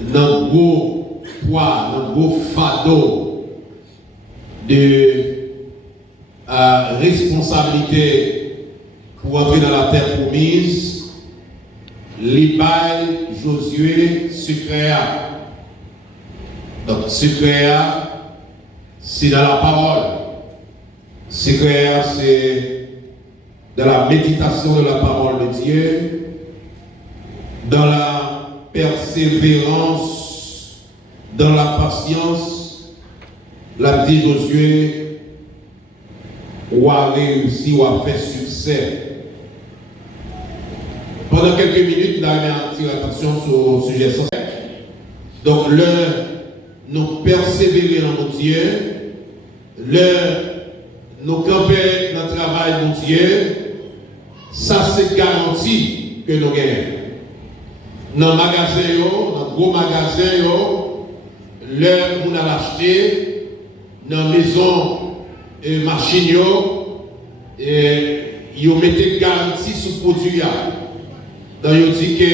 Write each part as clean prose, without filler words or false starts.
dans le gros poids, dans le gros fardeau de responsabilité pour entrer dans la terre promise, l'Ibaï Josué Sucréa. Donc, Sucréa, c'est dans la parole. Sucréa, c'est dans la méditation de la parole de Dieu, dans la persévérance, dans la patience. La petite Josué, ou a réussi, ou a fait succès. Pendant quelques minutes, nous allons attirer l'attention sur le sujet social. Donc, nous persévérer dans mon Dieu, nous camper dans le travail de mon Dieu, ça c'est garanti que nous gagnons. Dans le magasin, dans le gros magasin, l'heure où on a acheté, dans la maison et machine, ils mettent garantie sur le produit. Donc, ils disent que le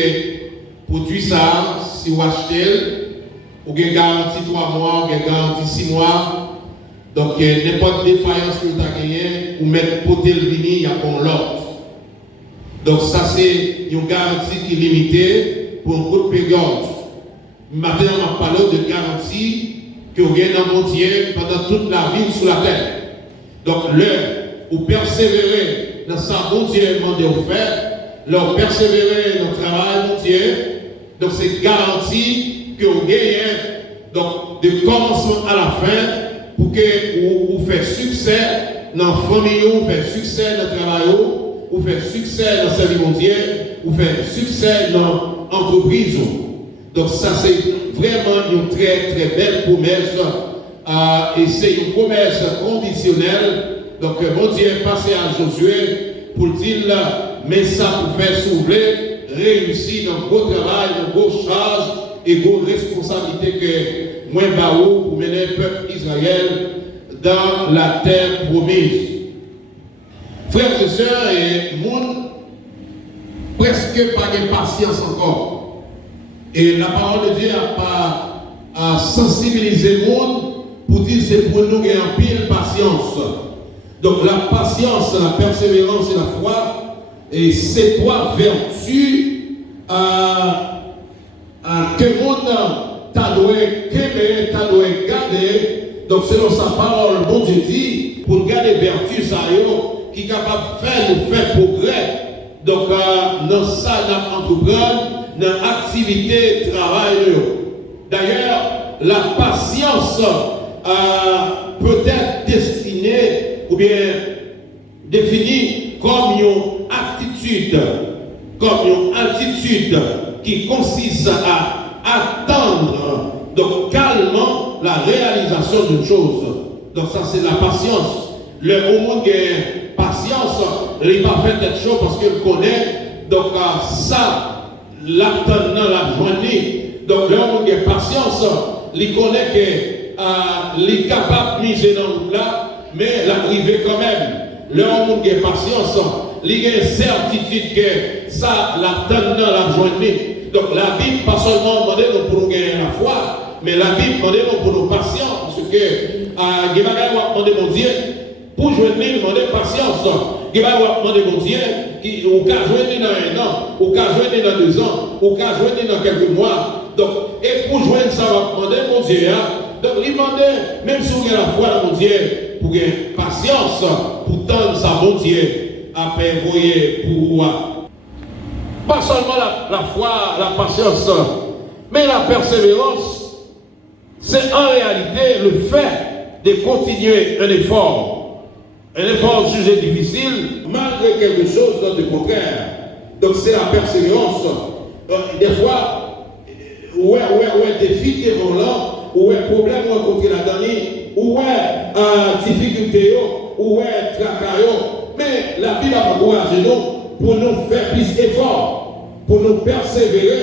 produit, ça, si vous achetez, vous avez garantie 3 mois, vous avez garantie 6 mois. Donc, n'importe défaillance que vous avez gagné, vous mettez poté le vini, il y a pour l'autre. Donc, ça, c'est une garantie qui est limitée pour une courte période. Maintenant, on va parler de garantie que vous avez dans mon Dieu pendant toute la vie sur la terre. Donc, vous persévérez dans ça, mon Dieu, demandez au faire. Leur persévérer dans le travail, mon Dieu. Donc, c'est garanti que vous gagnez, donc, de commencement à la fin, pour que vous fassiez succès dans la famille, vous fassiez succès dans le travail, vous fassiez succès dans le service mon Dieu, vous fassiez succès dans l'entreprise. Donc, ça, c'est vraiment une très, très belle promesse. Et c'est une promesse conditionnelle. Donc, mon Dieu est passé à Josué pour dire, mais ça pour faire s'ouvrir, réussir dans le beau travail, dans le beau charge et beau responsabilité que moi, Baou, pour mener le peuple Israël dans la terre promise. Frères et sœurs, et monde presque pas de patience encore. Et la parole de Dieu n'a pas sensibilisé le monde pour dire que c'est pour nous qu'il y a un pile patience. Donc la patience, la persévérance et la foi, et ces 3 vertus que le monde t'a doué garder. Donc selon sa parole, bon Dieu dit, pour garder vertus qui est capable de nous faire progrès. Donc dans ça, dans l'entreprise, dans l'activité, travail. D'ailleurs, la patience peut être destinée ou bien définie comme une attitude qui consiste à attendre donc calmement la réalisation d'une chose. Donc ça c'est la patience. Le monde qui a patience, il n'est pas fait cette chose parce qu'il connaît. Donc ça, l'attendant, la journée. Donc le monde qui a patience, il connaît qu'il est capable de miser dans le là, mais l'arriver quand même. Le monde qui a patience, il y a une certitude que ça, l'attendant, la journée. Donc la Bible, pas seulement demander pour nous gagner la foi, mais la Bible demande pour nos patients. Parce que il va demander mon Dieu, pour jouer demander patience. Il va demander mon Dieu, ou qu'à jouer dans 1 an, ou qu'à jouer dans 2 ans, ou qu'à jouer dans quelques mois. Donc, et pour jouer ça, va demander mon Dieu. Donc, il demande, même si vous avez la foi dans mon Dieu, pour gagner patience, pour tendre sa bon Dieu à prévoyer pour moi. Pas seulement la foi, la patience, mais la persévérance, c'est en réalité le fait de continuer un effort. Un effort jugé difficile, malgré quelque chose de contraire. Donc c'est la persévérance. Des fois, défi devant là, problème rencontré la dernière, difficulté, tracas. Mais la Bible a encouragé nous pour nous faire plus d'efforts, pour nous persévérer,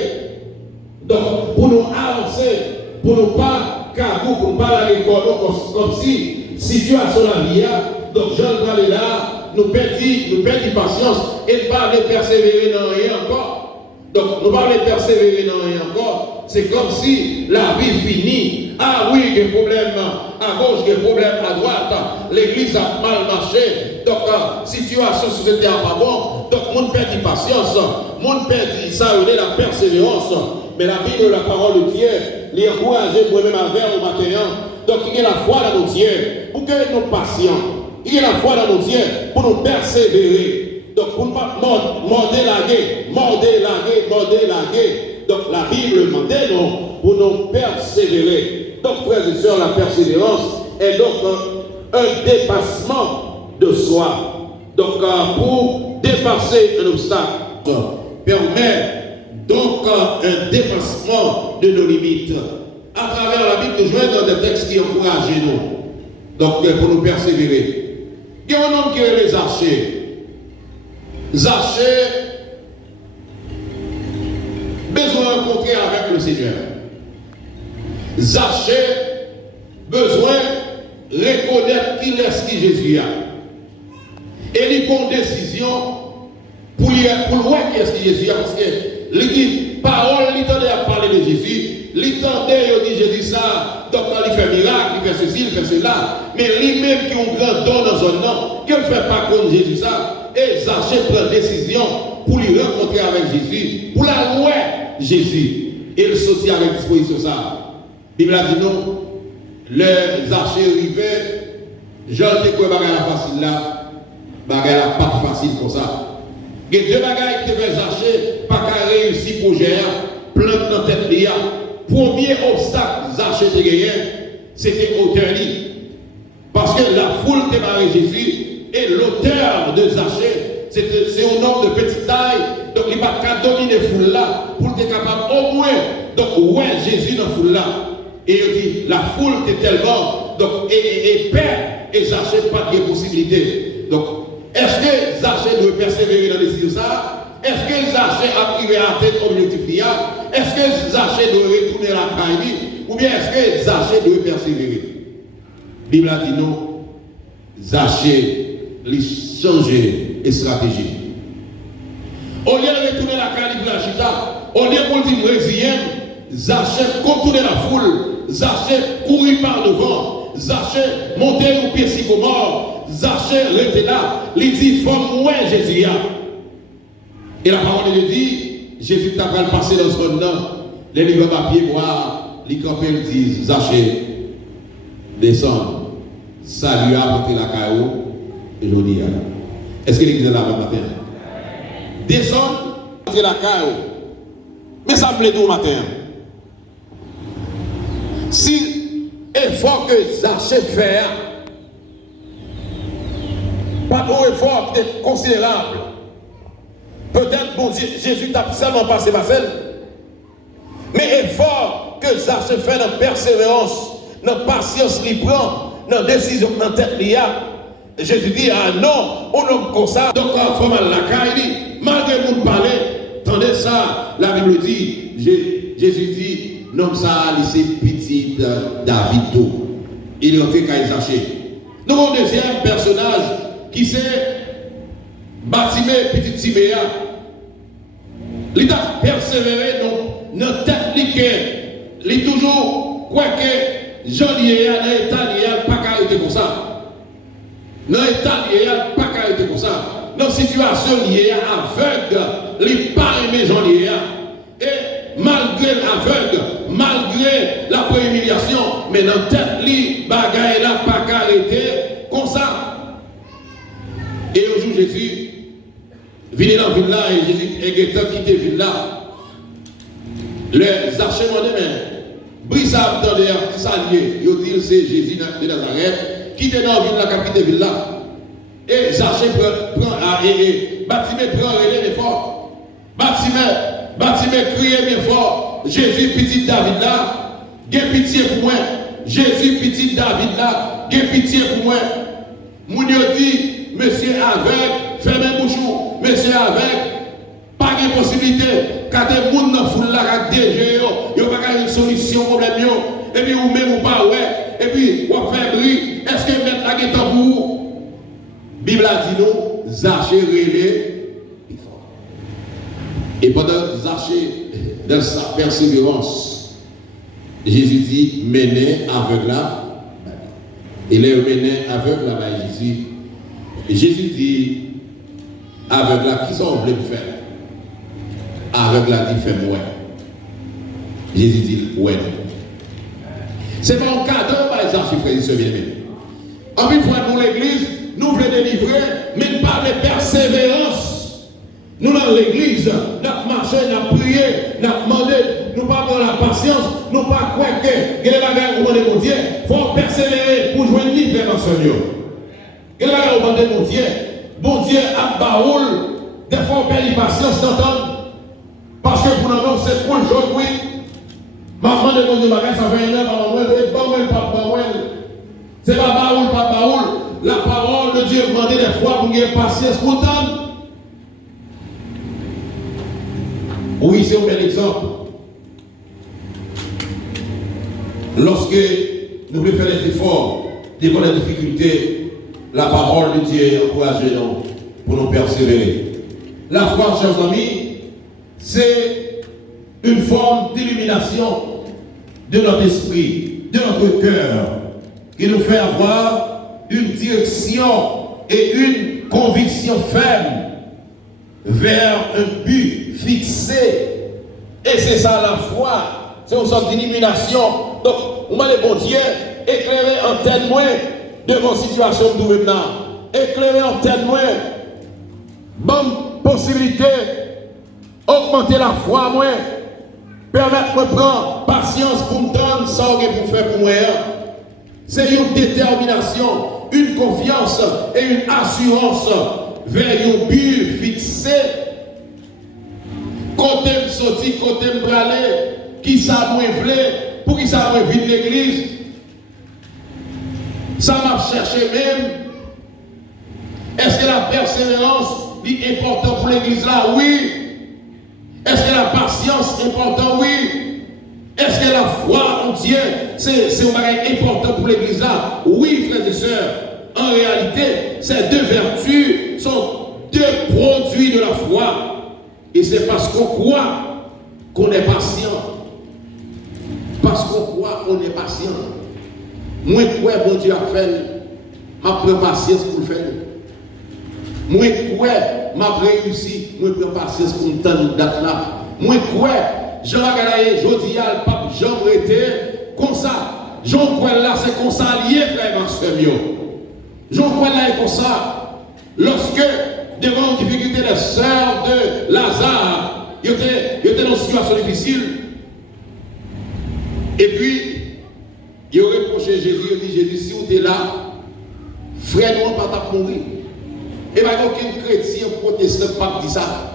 donc pour nous avancer, pour ne pas cagou, pour ne pas aller comme si situation la vie. Donc Jean parlait là, nous perdons patience et ne pas les persévérer dans rien encore. Donc nous ne pas les persévérer dans rien encore. c'est comme si la vie finit. Ah oui, il y a des problèmes à gauche, il y a des problèmes à droite. L'église a mal marché. Donc, situation société n'a pas bon. Donc, monde perd de patience. Monde perd ça, il est la persévérance. Mais la Bible, la parole de Dieu, les encourager pour même avec au matin. Donc, il y a la foi dans nos Dieu. Pour que nous patients. Il y a la foi dans nos Dieu pour nous persévérer. Donc, pour ne pas morder la guerre. Donc, la Bible demande nous pour nous persévérer. Donc, frères et sœurs, la persévérance est donc un dépassement de soi. Donc, pour dépasser un obstacle, permet donc un dépassement de nos limites. À travers la Bible, nous jouons dans des textes qui encouragent nous. Donc, pour nous persévérer. Il y a un homme qui est les archers. Zachée, besoin de rencontrer avec le Seigneur. Zachée, besoin de reconnaître qui est qui Jésus a. Et il prend une décision pour voir qui est qui Jésus a. Parce que il dit, parole, il tendait à parler de Jésus. Il tendait, il dit Jésus ça. Donc il fait miracle, il fait ceci, il fait cela. Mais lui-même qui a un grand don dans un nom, qu'il ne fait pas comme Jésus ça. Et Zachée prend décision pour lui rencontrer avec Jésus, pour la louer Jésus. Et il sortit avec disposition ça. La Bible a dit non, le Zachée arrivait, Jean te quoi bagaille facile là, bagaille pas facile comme ça. Il y a deux bagailles qui devaient Zachée, pas qu'à réussir pour gérer, plante dans tête de premier obstacle Zachée de gagné, c'était auteur. Parce que la foule démarrait Jésus et l'auteur de Zachée, c'est un homme de petite taille, donc il n'a qu'à dominer la foule là pour être capable au moins, donc ouais Jésus dans la foule là. Et il dit, la foule était tellement, donc et perd, et Zachée pas de possibilité. Donc, est-ce que Zachée doit persévérer dans les décisions ça? Est-ce que Zachée a privé à tête objectif? Est-ce que Zachée doit retourner à la caille? Ou bien est-ce que Zachée doit persévérer? La Bible a dit non. Zachée lui changer de stratégie. Au lieu de retourner à la caille de la chita, au lieu de dire brésilien, Zachée contourner la foule. Zachée courir par devant. Zachée monter au pied sycomore. Zachée rester là. Il dit, faut moi Jésus. Et la parole de dit, Jésus t'a passé dans ce monde-là. Les livres papier, voir, les campagnes disent, Zachée, descend. Salut à porter la caillou. Et je dis, est-ce que l'église est là matin? Descend, porter la caillou. Mais ça me plaît tout matin. Si effort que Zachée fait, pas un effort considérable. Peut-être, bon Dieu, Jésus t'a seulement passé ma selle. Mais effort que Zachée fait dans la persévérance, dans la patience qu'il prend, dans la décision dans la tête qu'il y a. Jésus dit, ah non, on homme comme ça. Donc, il faut mal la caille, malgré vous parler, attendez ça, la Bible dit, Jésus dit, non, ça, c'est petit David. Il est entré qu'à Zachée. Nous avons un deuxième personnage qui c'est Bartimée, petit Timéa. Il a persévéré dans notre tête, il est toujours, quoi que Jean lié dans l'état lié, pas qu'à être comme ça. Dans l'état lié, pas qu'à être comme ça. Dans la situation liée, aveugle, il n'est pas aimé Jean lié. Et malgré l'aveugle, malgré la préhumiliation, mais dans la tête, il bagaille là, pas qu'à arrêter comme ça. Et au jour Jésus, venez dans la ville là, et Jésus est quitté la ville là. Les archers m'ont dit, mais Brissa dans les saliers, ils disent c'est Jésus de Nazareth, qui était dans la ville là, qui était ville là. Et Zachée prend, et Bartimée prend relais l'effort. Bartimée crie bien fort, Jésus petit David là, gain pitié pour moi. Jésus petit David là, gain pitié pour moi. Moun yo dit, monsieur avec, fermez bouchou, monsieur avec, pas de possibilité, quand des gens dans la foule là, qui DG, il n'y a pas une solution au problème, et puis ou même ou pas, ouais, et puis ou faire bruit, est-ce que mettre la guette pour vous? Bible a dit non, Zachée relais, et pendant Zachée, dans sa persévérance, Jésus dit, menez aveugle là. Et les menez aveugle là, Jésus. Et Jésus dit, aveugle là, qui sont obligés de faire? Aveugle là dit, fais-moi. Jésus dit, ouais. C'est pas un cadeau, par exemple, si frère et sœurs bien-aimés. En une fois, pour l'église, nous voulons délivrer, mais pas de persévérance. Nous, dans l'église, nous avons marché, nous avons prié, nous avons demandé, nous pas avoir la patience, nous pas croire que les bagages au monde de Dieu, il faut persévérer pour jouer une livre dans ce lieu. Les bagages au monde de Dieu, bon Dieu a baoul, des fois on perd la patience d'entendre. Parce que pour nous, c'est pour le jour, oui. Maman de mon Dieu, ça fait une heure, maman, et pas moi, papa, moi. C'est pas baoul, pas baoul. La parole de Dieu demande des fois pour gagner patience pour entendre. Oui, c'est un bel exemple. Lorsque nous voulons faire des efforts, devant les difficultés, la parole de Dieu encourage nous pour nous persévérer. La foi, chers amis, c'est une forme d'illumination de notre esprit, de notre cœur, qui nous fait avoir une direction et une conviction ferme vers un but fixé. Et c'est ça la foi, c'est une sorte d'illumination. Donc, on va les bon Dieu éclairer en témoin de mon situation de maintenant, éclairer en témoin, bonne possibilité, augmenter la foi, moi, permettre de prendre patience pour me donner ça pour faire pour moi. C'est une détermination, une confiance et une assurance vers un but fixé. Côté me sorti, côté me braler, qui ça moi voulait, pour qui ça moi vide l'église. Ça m'a cherché même. Est-ce que la persévérance est importante pour l'église là? Oui. Est-ce que la patience est importante? Oui. Est-ce que la foi en Dieu, c'est un bagage important pour l'église là? Oui, frères et sœurs. En réalité, ces deux vertus sont deux produits de la foi. Et c'est parce qu'on croit qu'on est patient. Parce qu'on croit qu'on est patient. Moi, quoi, bon Dieu a fait, ma prends patience pour le faire. Moi, quoi, m'a réussi, moi, prends patience pour me tendre date là. Moi, quoi, Jean Galaye, Jodi, le pape Jean était comme ça. Jean quoi là, c'est comme ça lié, frère, ma soeur. Jean quoi là est comme ça. Lorsque, devant une difficulté, les sœurs de Lazare, ils étaient dans une situation difficile. Et puis, il a reproché Jésus, il a dit, Jésus, si vous êtes là, frère, nous, on ne va pas mourir. Et bien, aucun chrétien protestant pas dit ça.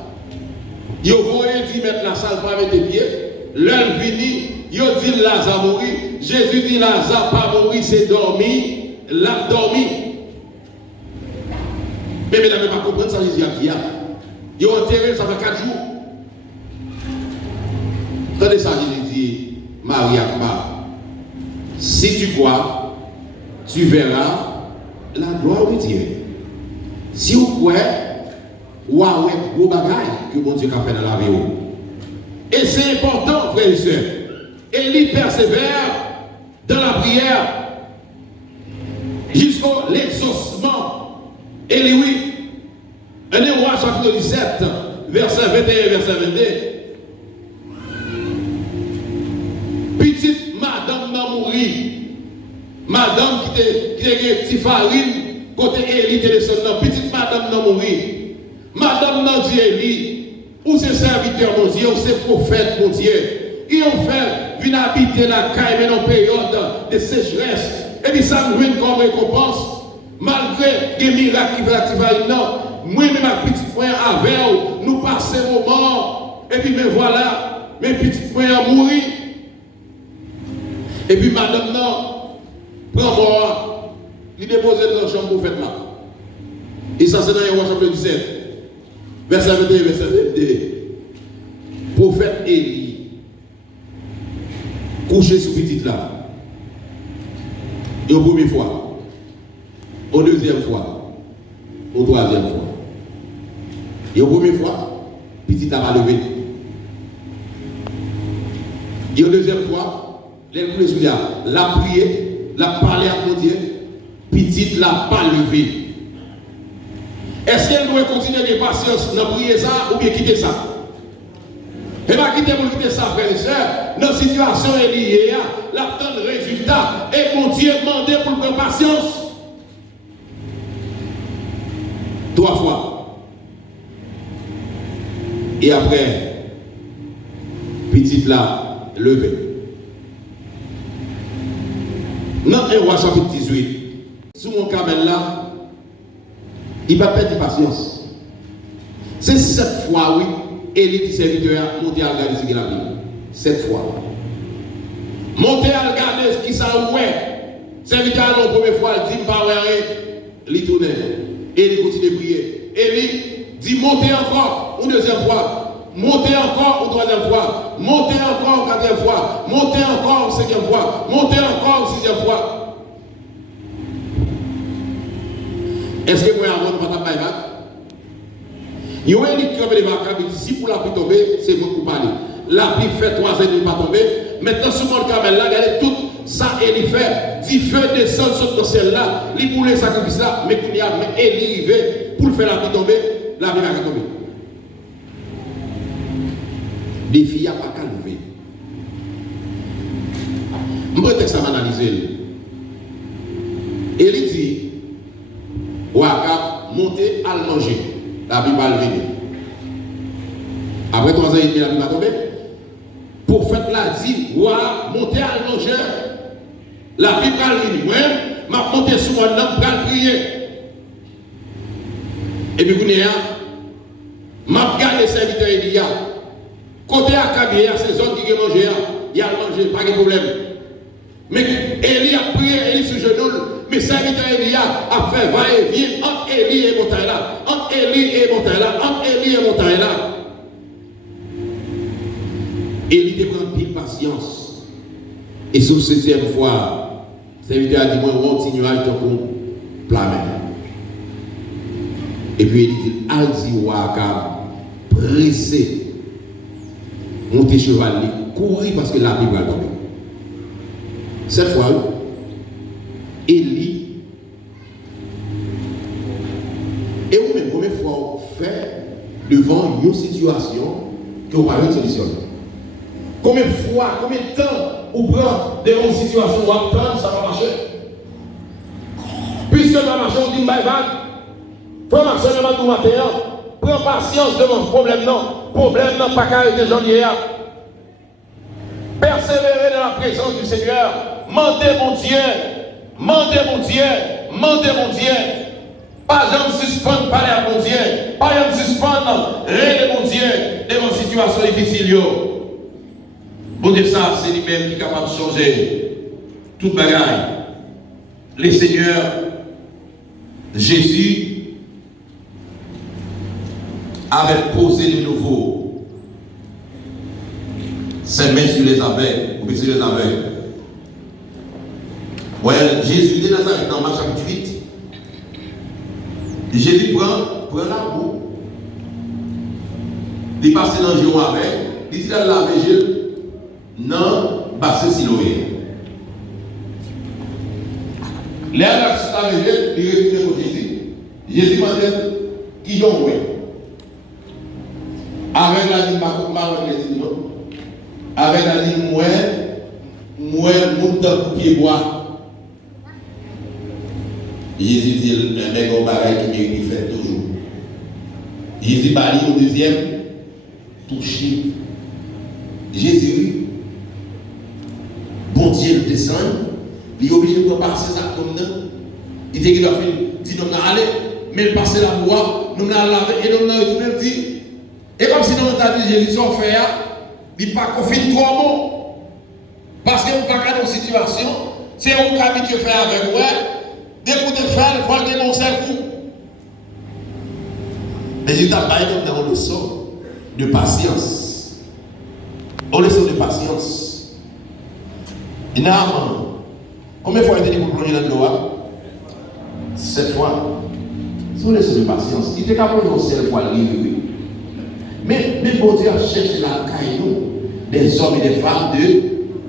Il a dit mettre la salle pas avec tes pieds. L'heure vini, il a dit Lazare mourir. Jésus dit Lazare pas mourir, c'est dormir. L'a dormi. Mais mesdames, ne pas comprendre ça, Jésus a dit. Il a enterré, ça fait 4 jours. Attendez ça, Jésus dit, Marie Akma, si tu crois, tu verras la gloire de Dieu. Si vous croyez, ou avec gros bagages que mon Dieu a fait dans la vie. Et c'est important, frères et sœurs. Et il persévère dans la prière jusqu'à l'exaucement. Et oui, 1 Roi chapitre 17, verset 21 et verset 22. Petite madame n'a mouru. Madame qui était petite farine, côté Élie, petite madame n'a mouru. Madame n'a dit Élie, ou c'est serviteur mon Dieu, ou c'est prophète mon Dieu. Ils ont fait venir habiter la caille, mais en période de sécheresse. Et puis ça me ruine comme récompense. Malgré les miracles qui vont non, moi-même ma petite frère avec nous passons au moment. Et puis me voilà, mes petits frères ont mouru. Et puis madame non, prends-moi, il dépose dans la chambre pour faire là. Et ça c'est dans le chapitre 17. Verset 21, verset 22. Prophète Élie, couché sous petite là. Et au première fois, au deuxième fois, au troisième fois. Et au première fois, petite a levé. Et au deuxième fois, les coups de la prier, la parler à mon Dieu, petite la pas lever. Est-ce qu'elle doit continuer de patience dans prier ça ou bien quitter ça? Et pas quitter ça, frères et sœurs. Notre situation est liée à l'attente de résultat. Et mon Dieu demandé pour prendre patience. 3 fois. Et après, petite là, levée. Dans 1 Roi chapitre 18, sous mon camel là, il va perdre patience. C'est 7 fois, oui, Élie dit serviteur a monté à regarder ce qu'il a dit. 7 fois. Monter à regarder ce qui ça ouais. Serviteur a la première fois, il dit pas ouais, il tourne. Élie continue de prier. Élie dit montez encore, une deuxième fois. Montez encore une troisième fois. Montez encore une quatrième fois. Montez encore une cinquième fois. Montez encore une sixième fois. Est-ce que vous avez un pas de bail? Il y a un qui a les vacances, il dit si pour la pluie tomber, c'est bon pour parler. La pluie fait 3 ans, il ne va pas tomber. Maintenant, sur mon camel là, regardez tout ça, et il fait. Du feu descend sur le ciel là, il boule le sacrifice là, mais il y a Élie pour faire la pluie tomber, la pluie va tomber. Des filles n'ont pas qu'à lever. Je vais texte à m'analyser. Élie dit, Ouaka, montez à manger. La Bible va venir. Après 3 ans et demi, la Bible va tomber. Pour faire la dit, Ouaka, montez à manger. La Bible va venir. Moi, je monté sur mon âme pour prier. Et puis, vous n'avez pas. Je regarde les serviteurs Elia. Côté à Kabi, il y a ces hommes qui ont mangé, il y a mangé, pas de problème. Mais Élie a prié, Élie sur genou, mais serviteur Elia a fait va-et-vient entre Élie et montagne là, entre Élie et montagne là, entre Élie et montagne là. Élie te prend pile patience. Et sur cette 7e fois, le serviteur a dit moi, on continue à être pour plamer. Et puis Élie dit, Alzi Waka, pressé. Monter cheval, courir parce que la Bible va tomber. Cette fois, Élie, et vous-même, combien de fois vous faites devant une situation que vous n'avez pas de solution? Combien de fois, combien de temps vous prenez devant une situation où vous attendez, ça va marcher? Puisque ça va marcher, on dit bye bye. Faut marcher devant tout matin. Prends patience devant ce problème, non. Problème, non, pas qu'à être janvier. Persévérer dans la présence du Seigneur. Mandez mon Dieu. Mandez mon Dieu. Mandez mon Dieu. Pas jamais suspendre, parler à mon Dieu. Pas jamais suspendre, rêver mon Dieu devant une situation difficile. Bon Dieu, ça, c'est lui-même qui est capable de changer toute bagaille. Le Seigneur, Jésus, avait posé de nouveau ses mains sur les aveugles, ou sur les aveugles. Ouais, Jésus de Nazareth dans Marc chapitre 8. Jésus prend la boue. Il passe dans le giron avec, il dit à la végile, non, bassin Siloé. Là, la végile, il retourne pour Jésus. Jésus m'a dit, qui ont ouais. Avec la ligne, avec la ligne, moi, monte pour pied bois. Jésus dit, un mec au baril qui fait toujours. Jésus parle au deuxième, touché. Jésus, bon Dieu le descend, il est obligé de passer ça comme ça. Il dit qu'il a fait, dit nous allons aller, mais il passe la bois, nous allons laver et nous allons retourner, il dit. Et comme si nous avons dit Jésus son frère, il n'est pas confiné trop bon. Parce que vous n'avez pas dans une situation, c'est vous qui avez habitué à faire avec moi, d'écouter faire, il faut le dénoncer le coup. Mais je t'ai parlé dans une leçon de patience. Une leçon de patience. Et normalement, combien de fois il était pour plonger dans l'eau? 7 fois. C'est une leçon de patience. Il était capable de plonger 7 fois le livre. Mais bon Dieu a cherché la caille des hommes et des femmes de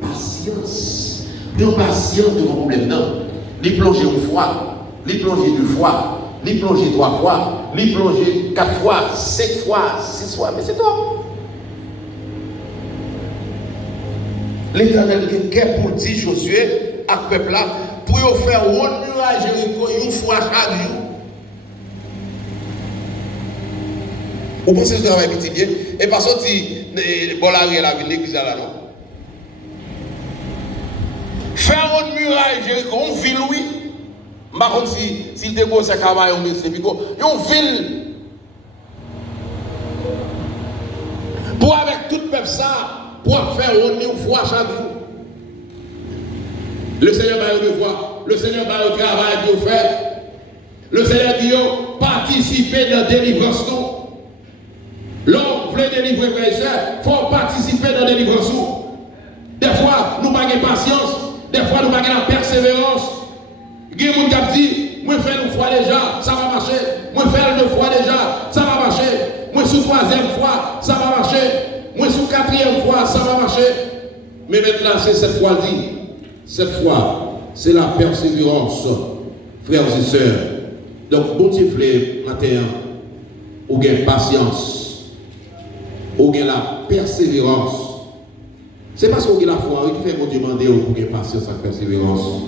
patience. patience. Une patience de mon problème. Non. Les plonger une fois, les plonger 2 fois, les plonger 3 fois, les plonger 4 fois, 5 fois, 6 fois, mais c'est tout. L'Éternel est pour dire Josué à ce peuple là, pour faire un muraille Jéricho une fois chaque jour. Vous pensez que le travail est bien? Et parce que si bon la ville l'église là non. Faire une muraille Jéricho, une ville oui. Par contre si te go c'est cavaille on c'est pico, une ville pour avec tout peuple ça pour faire une fois chaque jour. Le Seigneur va le devoir, le Seigneur va le travail pour faire. Le Seigneur dit participer dans la délivrance. L'homme veut délivrer frères et sœurs, il faut participer dans la délivrance. Des fois, nous n'avons pas patience, des fois, nous n'avons pas la persévérance. Il y a des gens qui disent, moi, je fais 1 fois déjà, ça va marcher. Moi, je fais 2 fois déjà, ça va marcher. Moi, sur 3e fois, ça va marcher. Moi, sur 4e fois, ça va marcher. Mais maintenant, c'est cette fois dit. Cette fois, c'est la persévérance, frères et sœurs. Donc, bon Dieu, matin, ou gain patience, ou gain la persévérance. C'est parce qu'on a la foi qui fait mon Dieu demander ou gain patience et persévérance.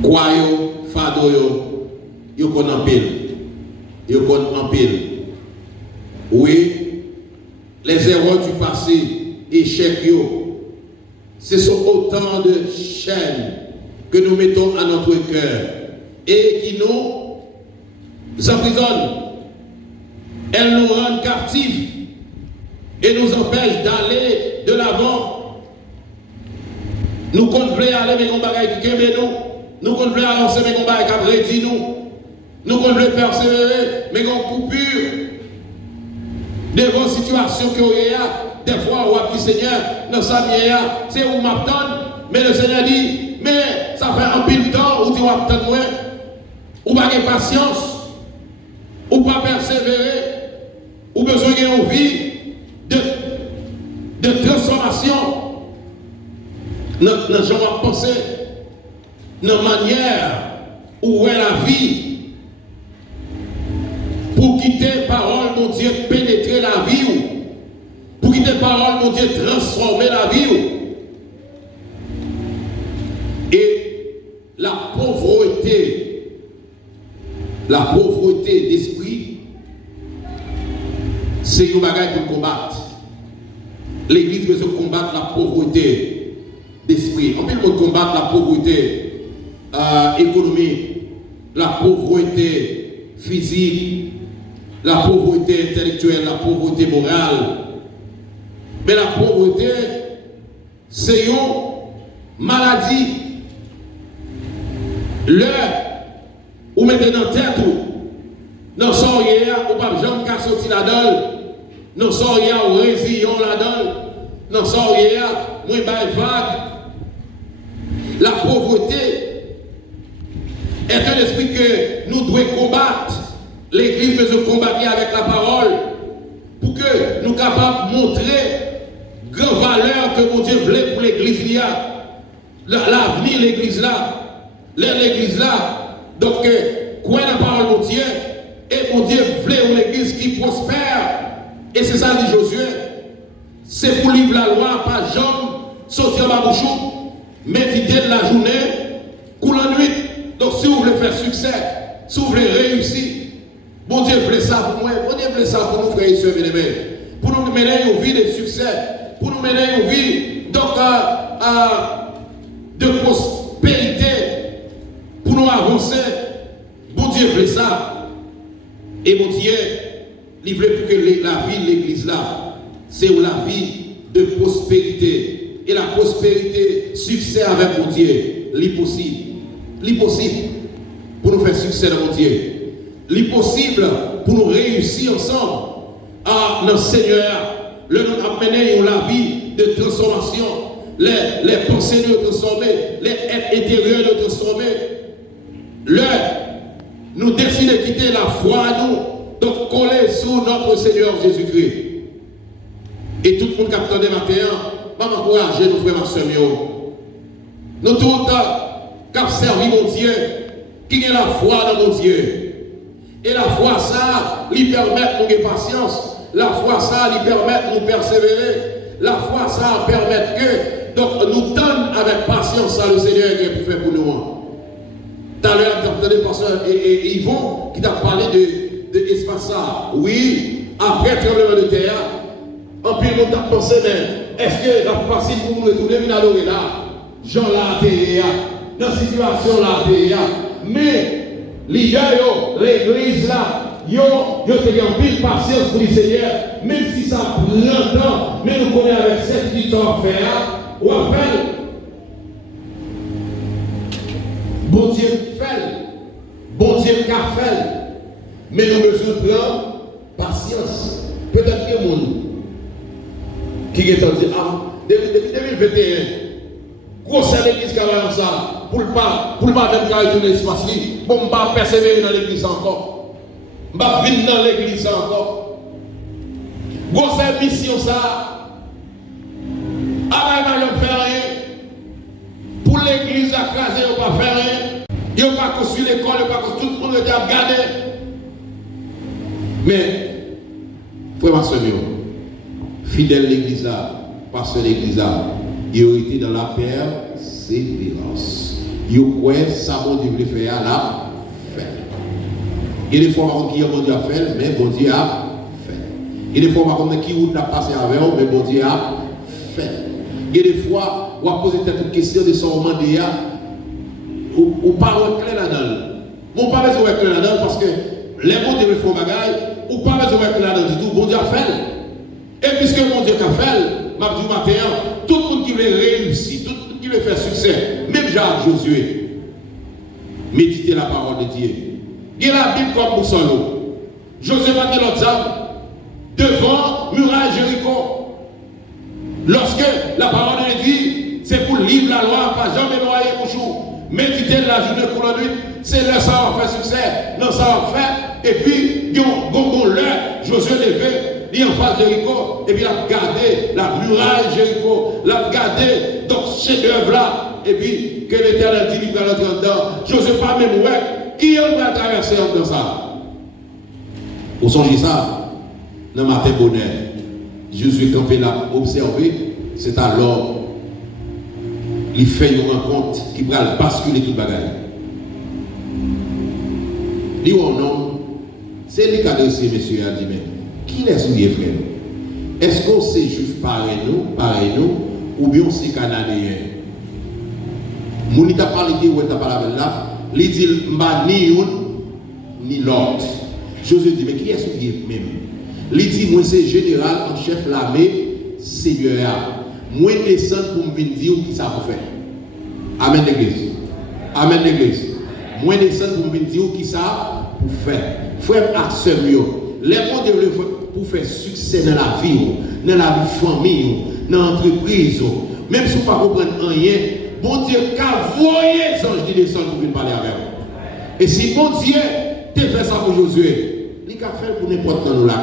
Croyez, fado yo kon en pile. Yo kon en pile. Oui, les erreurs du passé, échecs yo, ce sont autant de chaînes que nous mettons à notre cœur et qui nous emprisonnent. Elles nous rendent captifs et nous empêchent d'aller de l'avant. Nous comptons aller mais on bagaille qui kembe nous. Nous comptons avancer mais on bagaille qui rédit nous. Nous comptons persévérer mais on coupure devant situation que vous avez. Des fois, on a dit Seigneur, dans sa vie, c'est où m'attendre. Mais le Seigneur dit, mais ça fait un pile de temps où tu vas attendre moi. Ou pas de patience, ou pas persévérer, ou besoin d'une vie de transformation. Nous avons pensé, dans la manière où est la vie, pour quitter la parole, mon Dieu, pénétrer la vie. Pour quitter la parole, mon Dieu, transformer la vie. Et la pauvreté d'esprit, c'est une bagaille pour combattre. L'Église veut combattre la pauvreté d'esprit. On peut combattre la pauvreté économique, la pauvreté physique, la pauvreté intellectuelle, la pauvreté morale. Mais la pauvreté, c'est une maladie. L'heure où mettez dans la tête, non sans rien, ou pas jamais qu'à sortir la donne, non sans rien, ou résilient la donne, non sans rien, moins vague. La pauvreté est un esprit que nous devons combattre. L'Église peut se combattre avec la parole pour que nous soyons capables de montrer grande valeur que mon Dieu voulait pour l'Église. L'avenir de l'Église là. L'église là, donc, quoi la parole de mon Dieu, et mon Dieu voulait une église qui prospère, et c'est ça dit Josué, c'est pour livrer la loi, pas jamais sortir ma bouche, méditer de la journée, couler la nuit. Donc, si vous voulez faire succès, si vous voulez réussir, mon Dieu voulait ça pour moi, mon Dieu voulait ça pour nous, frères et sœurs, bien-aimés, pour nous mener une vie de succès, pour nous mener une vie donc, de prospérité. Pour nous avancer, bon Dieu fait ça. Et mon Dieu, il voulait pour que la vie de l'église là, c'est la vie de prospérité. Et la prospérité, succès avec mon Dieu, l'impossible. L'impossible pour nous faire succès dans mon Dieu. L'impossible pour nous réussir ensemble à notre Seigneur. Le nous amener la vie de transformation. Les pensées de transformer, les êtres intérieurs de transformer. Nous décidons de quitter la foi à nous, donc coller sur notre Seigneur Jésus-Christ. Et tout le monde qui attend des matins, va m'encourager nos frères et sœurs. Nous tout le temps, qui avons servi mon Dieu, qui a la foi dans mon Dieu. Et la foi, ça, lui permet de nous avoir patience. La foi, ça, lui permet de nous persévérer. La foi, ça, permet que, donc, nous tendons avec patience à le Seigneur qui a pu faire pour nous. Tout à l'heure, tu as entendu le pasteur Yvon qui t'a parlé de l'espace. Oui, après le tremblement de terre, en plus, nous avons pensé, mais est-ce que la facile pour nous retourner, nous allons là, Jean la terre, dans la situation la terre, mais l'église là, yo te en pile patience pour le Seigneur, même si ça prend longtemps, mais nous connaissons avec cette petite affaire, ou à faire. Bon Dieu fait, bon Dieu qu'a fait, mais nous besoin de prendre patience. Peut-être que le monde qui est en dit, ah, depuis 2021, grosse l'église qui a ça, pour ne pas même carrer tout l'espace, pour ne pas persévérer dans l'église encore. Je ne vais pas venir dans l'église encore. Grosse mission ça, ah, ne faire rien. Pour l'église à craser, on ne va pas faire rien. Il n'y a pas construit l'école, il n'y a pas construit tout le monde, il a gardé. Mais, frère ma soeur, fidèle l'église là, pasteur l'église là, il a été dans la persévérance. Il a ça bon Dieu voulait faire là, fait. Il y a des fois qui bon Dieu a fait, mais bon Dieu a fait. Il y a des fois qui route l'a passé avec eux, mais bon Dieu a fait. Il y a des fois où on pose une question de son moment d'hier, ou pas clair là-dedans. On pas besoin de clair là-dedans parce que les bons Dieu font bagaille, ou pas besoin de clair là-dedans du tout. Bon Dieu a fait. Et puisque mon Dieu a fait, m'a dit matin, tout le monde qui veut réussir, tout le monde qui veut faire succès, même Jacques Josué, méditez la parole de Dieu. Il y a la Bible comme pour son lot. Josué va dire l'autre âme, devant muraille Jéricho. Lorsque la parole de Dieu, c'est pour livre la loi, pas jamais noyer pour jour. Méditer la journée pour la nuit, c'est là ça va faire succès, là ça va faire. Et puis, l'heure, Josué levé, il en face de Jéricho, et puis il a gardé la muraille Jéricho, il a gardé donc chef d'œuvre là, et puis que l'Éternel dit, il va l'entrer dedans. Josué pas même ouais, qui va traverser dans ça? Vous songez ça? Dans le matin bonheur, Jésus campé là, observé, c'est alors il fait une rencontre qui va basculer tout le bagage. Il dit, oh non, c'est lui qui a adressé, monsieur, a dit, mais qui est-ce qui est frère? Est-ce qu'on c'est juif pareil nous, ou bien c'est canadien? Mon t'a parlé de où t'a parlé là, il dit, ni une, ni l'autre. Josué dit, mais qui est-ce qui est même? Il dit, moi c'est général en chef l'armée, Seigneur. Moi descends pour me dire qui ça va faire. Amen l'église. Amen l'église. Moi descends pour me dire qui ça pour faire. Frère à sœur, les bons pour faire succès dans la vie, dans la vie famille, dans l'entreprise, même si vous ne comprenez pas rien, bon Dieu, qu'a voyé les anges qui descendent pour venir parler avec vous. Et si bon Dieu te fait ça pour Josué, il a fait pour n'importe qui nous là.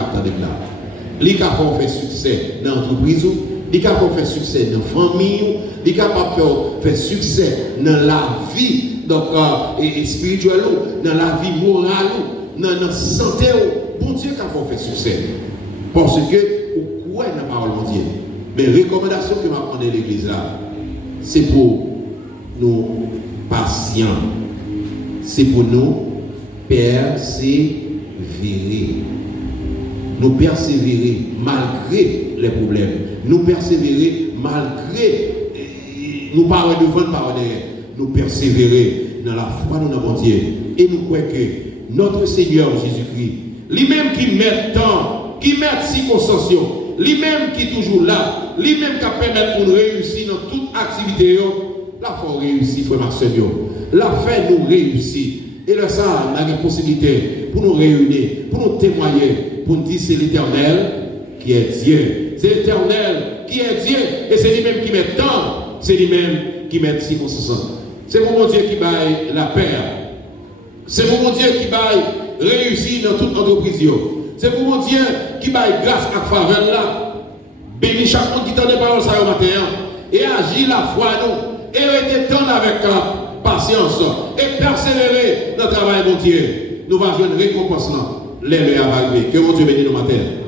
Il a fait succès dans l'entreprise, il a fait succès dans la famille, il a fait succès dans la vie donc, spirituelle, dans la vie morale, dans la santé. Bon Dieu a fait succès. Parce que, vous croyez dans la parole de Dieu. Mais la recommandation que m'a prendre l'église là, c'est pour nous patients. C'est pour nous persévérer. Nous persévérer malgré les problèmes. Nous persévérer malgré nous parler devant, parler derrière. Nous persévérer dans la foi de notre Dieu. Et nous croyons que notre Seigneur Jésus-Christ, lui-même qui met temps, qui met circonstances, lui-même qui est toujours là, lui-même qui permet pour nous réussir dans toute activité, la foi réussit, frère Marcel. La fait nous réussit. Et là, ça, on a une possibilité pour nous réunir, pour nous témoigner, pour nous dire c'est l'Éternel qui est Dieu. C'est l'Éternel qui est Dieu. Et c'est lui-même qui met temps, c'est lui-même qui met circonstances. C'est mon Dieu qui baille la paix. C'est mon Dieu qui baille réussir dans toute entreprise. C'est mon Dieu qui baille grâce à faveur là. bénis chaque monde qui tend des paroles ça au matin. Et agis la foi nous. Et restez tendre avec patience. Et persévérer dans le travail, mon Dieu. Nous allons jouer une récompense là. L'air va arriver. Que mon Dieu bénisse nos matins.